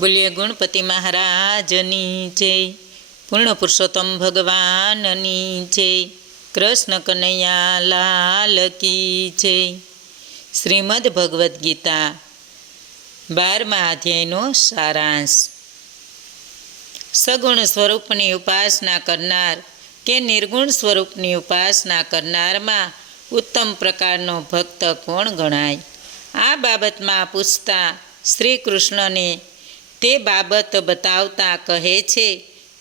બોલીએ ગુણપતિ મહારાજની જય, પૂર્ણ પુરુષોત્તમ ભગવાનની જય, કૃષ્ણ કનૈયા લાલ કી જય. શ્રીમદ ભગવદ્ ગીતા 12મા અધ્યાયનો સારાંશ. સગુણ સ્વરૂપની ઉપાસના કરનાર કે નિર્ગુણ સ્વરૂપની ઉપાસના કરનારમાં ઉત્તમ પ્રકારનો ભક્ત કોણ ગણાય? આ બાબતમાં પૂછતા શ્રી કૃષ્ણને તે બાબત બતાવતા કહે છે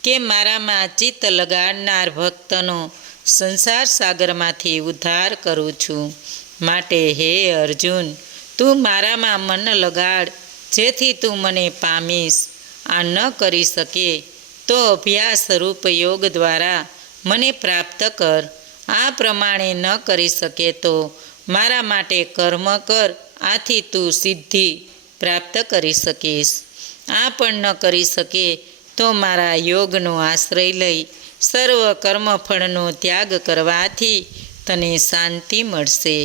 કે મારામાં ચિત્ત લગાડનાર ભક્તનો સંસાર સાગરમાંથી ઉદ્ધાર કરું છું. માટે હે અર્જુન, તું મારામાં મન લગાડ, જેથી તું મને પામીશ. આ ન કરી શકે તો અભ્યાસ રૂપ યોગ દ્વારા મને પ્રાપ્ત કર. આ પ્રમાણે ન કરી શકે તો મારા માટે કર્મ કર, આથી તું સિદ્ધિ પ્રાપ્ત કરી શકીશ. આ પણ ન કરી શકે તો મારા યોગનો આશ્રય લઈ સર્વ કર્મફળનો ત્યાગ કરવાથી તને શાંતિ મળશે.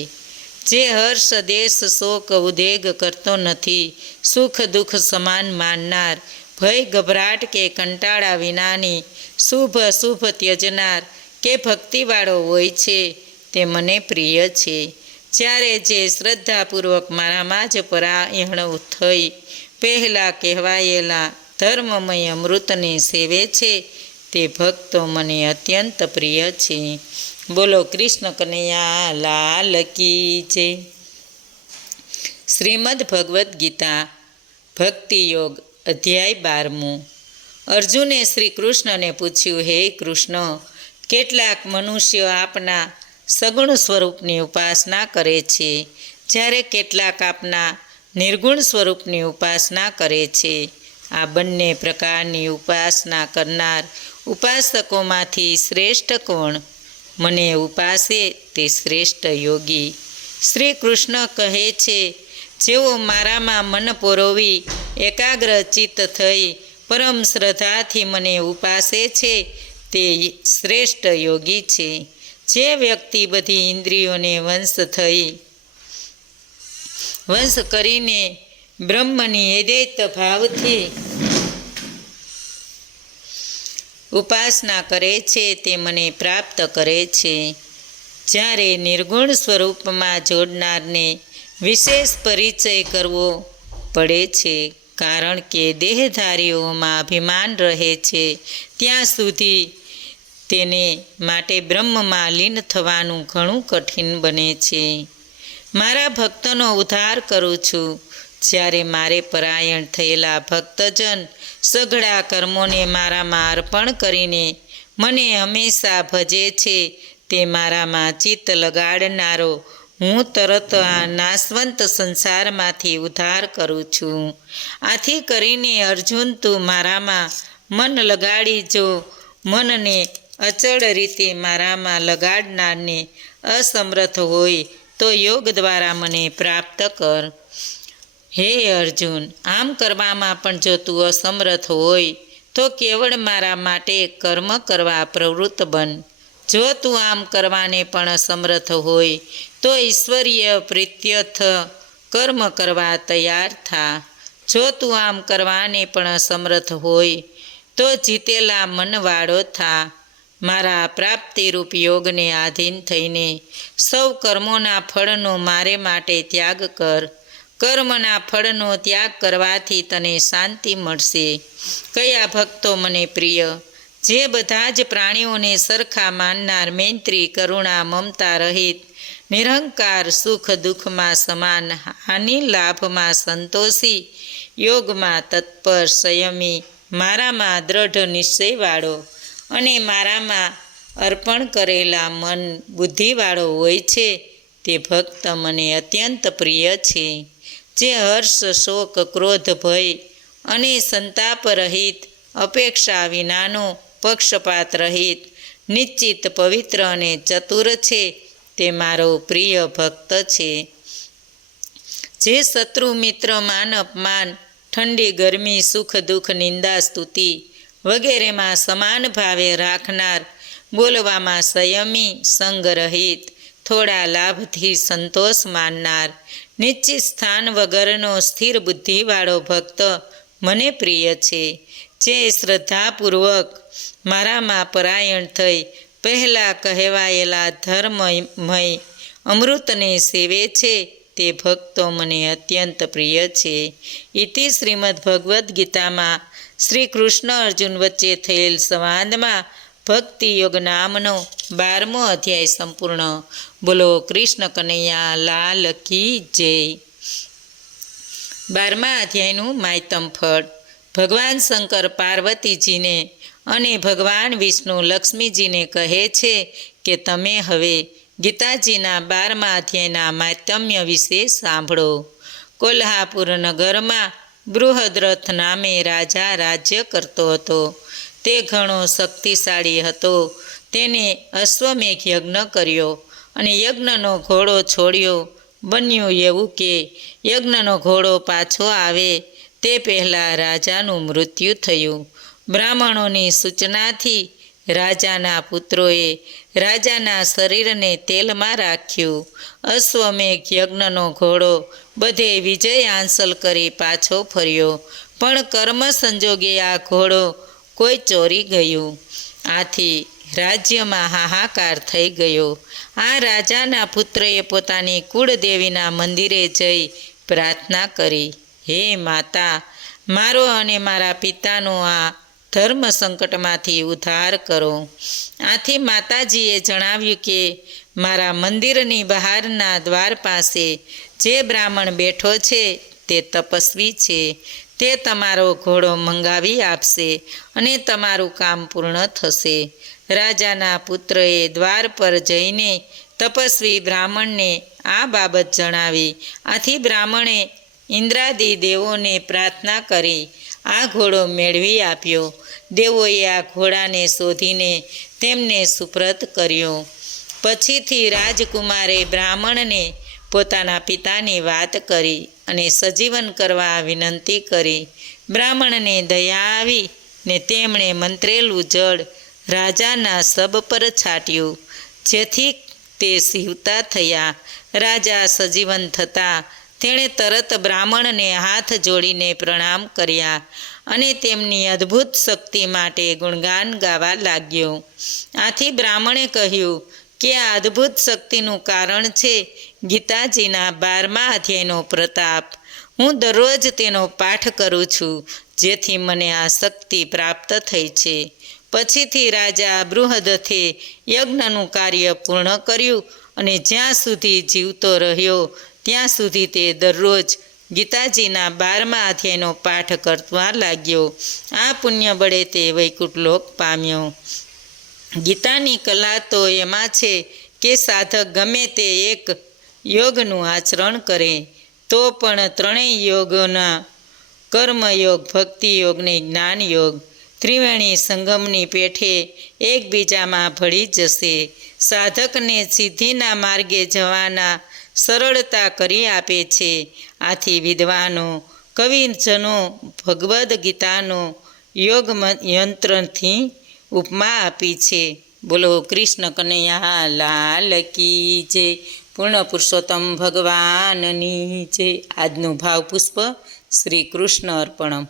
જે હર્ષ દેશ શોક ઉદ્વેગ કરતો નથી, સુખ દુઃખ સમાન માનનાર, ભય ગભરાટ કે કંટાળા વિનાની, શુભ અશુભ ત્યજનાર કે ભક્તિવાળો હોય છે, તે મને પ્રિય છે. જ્યારે જે શ્રદ્ધાપૂર્વક મારામાં જ પરાયણ થઈ પહેલાં કહેવાયેલા ધર્મમય અમૃતને સેવે છે, તે ભક્તો મને અત્યંત પ્રિય છે. બોલો કૃષ્ણ કનૈયા લાલ કી જય. શ્રીમદ ભગવદ્ ગીતા ભક્તિ યોગ અધ્યાય 12. અર્જુને શ્રી કૃષ્ણને પૂછ્યું, હે કૃષ્ણ, કેટલાક મનુષ્યો આપના સગુણ સ્વરૂપની ઉપાસના કરે છે, જ્યારે કેટલાક આપના નિર્ગુણ સ્વરૂપની ઉપાસના કરે છે. આ બંને પ્રકારની ઉપાસના કરનાર ઉપાસકોમાંથી શ્રેષ્ઠ કોણ? મને ઉપાસે તે શ્રેષ્ઠ યોગી. શ્રી કૃષ્ણ કહે છે, જેઓ મારામાં મન પરોવી એકાગ્ર ચિત્ત થઈ પરમ શ્રદ્ધાથી મને ઉપાસે છે, તે શ્રેષ્ઠ યોગી છે. જે વ્યક્તિ બધી ઇન્દ્રિયોને વંશ કરીને બ્રહ્મની એદૈત ભાવથી ઉપાસના કરે છે, તે મને પ્રાપ્ત કરે છે. જ્યારે નિર્ગુણ સ્વરૂપમાં જોડનારને વિશેષ પરિચય કરવો પડે છે, કારણ કે દેહધારીઓમાં અભિમાન રહે છે, ત્યાં સુધી તેને માટે બ્રહ્મમાં લીન થવાનું ઘણું કઠિન બને છે. મારા ભક્તનો ઉદ્ધાર કરું છું. જ્યારે મારે પરાયણ થયેલા ભક્તજન સઘળા કર્મોને મારામાં અર્પણ કરીને મને હંમેશા ભજે છે, તે મારામાં ચિત્ત લગાડનારો હું તરત આ નાશવંત સંસારમાંથી ઉદ્ધાર કરું છું. આથી કરીને અર્જુન, તું મારામાં મન લગાડી જો મનને અચળ રીતે મારામાં લગાડનારને અસમર્થ હોય તો યોગ દ્વારા મને પ્રાપ્ત કર. હે અર્જુન, આમ કરવામાં પણ જો તું અસમર્થ હોય તો કેવળ મારા માટે કર્મ કરવા પ્રવૃત્ત બન. જો તું આમ કરવાને પણ અસમર્થ હોય તો ઈશ્વરીય પ્રીત્યર્થ કર્મ કરવા તૈયાર થા. જો તું આમ કરવાને પણ અસમર્થ હોય તો જીતેલા મનવાળો થા. મારા પ્રાપ્તિરૂપ યોગને આધીન થઈને સૌ કર્મોના ફળનો મારે માટે ત્યાગ કર. કર્મના ફળનો ત્યાગ કરવાથી તને શાંતિ મળશે. કયા ભક્તો મને પ્રિય? જે બધા જ પ્રાણીઓને સરખા માનનાર, મૈત્રી, કરુણા, મમતા રહિત, નિરહંકાર, સુખ દુઃખમાં સમાન, હાનિ લાભમાં સંતોષી, યોગમાં તત્પર, સંયમી, મારામાં દ્રઢ નિશ્ચયવાળો અને મારામાં અર્પણ કરેલા મન બુદ્ધિવાળો હોય છે, તે ભક્ત મને અત્યંત પ્રિય છે. જે હર્ષ શોક ક્રોધ ભય અને સંતાપ રહિત, અપેક્ષા વિનાનો, પક્ષપાત રહિત, નિશ્ચિત, પવિત્ર અને ચતુર છે, તે મારો પ્રિય ભક્ત છે. જે શત્રુ મિત્ર માન અપમાન, ઠંડી ગરમી, સુખ દુઃખ, નિંદા સ્તુતિ વગેરેમાં સમાન ભાવે રાખનાર, બોલવામાં સંયમી, સંગરહિત, થોડા લાભથી સંતોષ માનનાર, નિશ્ચિત સ્થાન વગરનો સ્થિર બુદ્ધિવાળો ભક્ત મને પ્રિય છે. જે શ્રદ્ધાપૂર્વક મારામાં પરાયણ થઈ પહેલાં કહેવાયેલા ધર્મમય અમૃતને સેવે છે તે ભક્તો મને અત્યંત પ્રિય છે. ઇતિ શ્રીમદ્ ભગવદ્ ગીતામાં શ્રી કૃષ્ણ અર્જુન વચ્ચે થયેલ સંવાદમાં ભક્તિ યોગ નામનો 12મો અધ્યાય સંપૂર્ણ. બોલો કૃષ્ણ કનૈયા લાલ કી જય. 12મા અધ્યાયનું માયતમ ફળ. ભગવાન શંકર પાર્વતીજીને અને ભગવાન વિષ્ણુ લક્ષ્મીજીને કહે છે કે તમે હવે ગીતાજીના 12મા અધ્યાયના માહાત્મ્ય વિશે સાંભળો. કોલ્હાપુર નગરમાં બૃહદ્રથ નામે રાજા રાજ્ય કરતો હતો. તે ઘણો શક્તિશાળી હતો. તેને અશ્વમેઘ યજ્ઞ કર્યો અને યજ્ઞનો ઘોડો છોડ્યો. બન્યું એવું કે યજ્ઞનો ઘોડો પાછો આવે તે પહેલાં રાજાનું મૃત્યુ થયું. બ્રાહ્મણોની સૂચનાથી રાજાના પુત્રોએ રાજાના શરીરને તેલમાં રાખ્યું. અશ્વમેઘ યજ્ઞનો ઘોડો બધે વિજય હાંસલ કરી પાછો ફર્યો, પણ કર્મ સંજોગે આ ઘોડો કોઈ ચોરી ગયું. આથી રાજ્યમાં હાહાકાર થઈ ગયો. આ રાજાના પુત્રએ પોતાની કુળદેવીના મંદિરે જઈ પ્રાર્થના કરી, હે માતા, મારો અને મારા પિતાનો આ ધર્મ સંકટમાંથી ઉદ્ધાર કરો. આથી માતાજીએ જણાવ્યું કે મારા મંદિરની બહારના દ્વાર પાસે જે બ્રાહ્મણ બેઠો છે તે તપસ્વી છે. તે તમારો ઘોડો મંગાવી આપશે અને તમારું કામ પૂર્ણ થશે. રાજાના પુત્રએ દ્વાર પર જઈને તપસ્વી બ્રાહ્મણને આ બાબત જણાવી. આથી બ્રાહ્મણે ઇન્દ્રાદિ દેવોને પ્રાર્થના કરી આ ઘોડો મેળવી આપ્યો. દેવોએ આ ઘોડાને શોધીને તેમને સુપ્રત કર્યો. પછીથી રાજકુમારે બ્રાહ્મણને પોતાના પિતાની વાત કરી અને સજીવન કરવા વિનંતી કરી. બ્રાહ્મણને દયા આવી ને તેમણે મંત્રેલું જળ રાજાના શબ પર છાંટ્યું, જેથી તે જીવતા થયા. રાજા સજીવન થતાં તેણે તરત બ્રાહ્મણને હાથ જોડીને પ્રણામ કર્યા અને તેમની અદ્ભુત શક્તિ માટે ગુણગાન ગાવા લાગ્યો. આથી બ્રાહ્મણે કહ્યું કે આ અદ્ભુત શક્તિનું કારણ છે ગીતાજીના 12મા અધ્યાયનો પ્રતાપ. હું દરરોજ તેનો પાઠ કરું છું, જેથી મને આ શક્તિ પ્રાપ્ત થઈ છે. પછીથી રાજા બૃહદથે યજ્ઞનું કાર્ય પૂર્ણ કર્યું અને જ્યાં સુધી જીવતો રહ્યો ત્યાં સુધી તે દરરોજ ગીતાજીના 12મા અધ્યાયનો પાઠ કરવા લાગ્યો. આ પુણ્ય બળે તે વૈકુંઠ લોક પામ્યો. ગીતાની કલા તો એમાં છે કે સાધક ગમે તે એક યોગનું આચરણ કરે તો પણ ત્રણેય યોગોના કર્મયોગ, ભક્તિયોગ ને જ્ઞાનયોગ ત્રિવેણી સંગમની પેઠે એકબીજામાં ભળી જશે. સાધકને સિદ્ધિના માર્ગે જવાના સરળતા કરી આપે છે. આથી વિદ્વાનો, કવિજનો ભગવદ્ ગીતાનો યોગ યંત્રથી ઉપમા આપી છે. બોલો કૃષ્ણ કનૈયા લાલ કી જય. પૂર્ણ પુરુષોત્તમ ભગવાનની જય. આજનું ભાવપુષ્પ શ્રી કૃષ્ણ અર્પણમ.